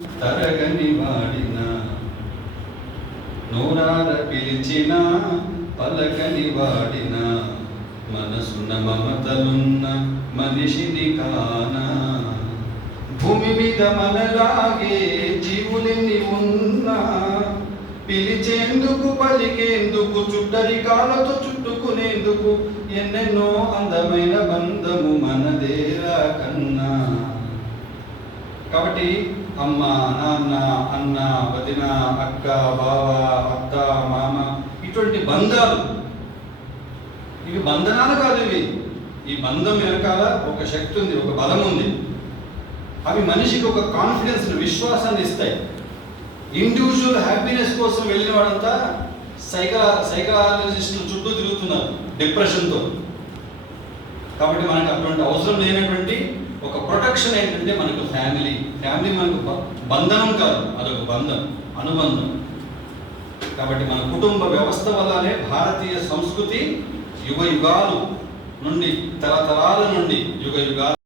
తరగని వాడిన నోరార పిలిచిన పలకని వాడిన మనసున్న మమతలున్న మనిషిని కానా. భూమి మీద మనలాగే జీవులెన్ని ఉన్నా పిలిచేందుకు పలికేందుకు చుట్టరికాలతో చుట్టుకునేందుకు ఎన్నెన్నో అందమైన బంధము మనదేరా కన్నా. కాబట్టి అమ్మ, నాన్న, అన్న, వదిన, అక్క, బావ, అత్త, మామ, ఇటువంటి బంధాలు ఇవి బంధనాలు కాదు. ఈ బంధం వెనకాల ఒక శక్తి ఉంది, ఒక బలం ఉంది. అవి మనిషికి ఒక కాన్ఫిడెన్స్, విశ్వాసాన్ని ఇస్తాయి. ఇండివిజువల్ హ్యాపీనెస్ కోసం వెళ్ళిన వాడంతా సైకాలజిస్టులు చుట్టూ తిరుగుతున్నారు డిప్రెషన్తో. కాబట్టి మనకు అటువంటి అవసరం లేనటువంటి ఒక ప్రొటెక్షన్ ఏంటంటే మనకు ఫ్యామిలీ మనకు బంధనం కాదు, అదొక బంధం, అనుబంధం. కాబట్టి మన కుటుంబ వ్యవస్థ వల్లనే భారతీయ సంస్కృతి యుగ యుగాలు నుండి, తరతరాల నుండి యుగ యుగాలు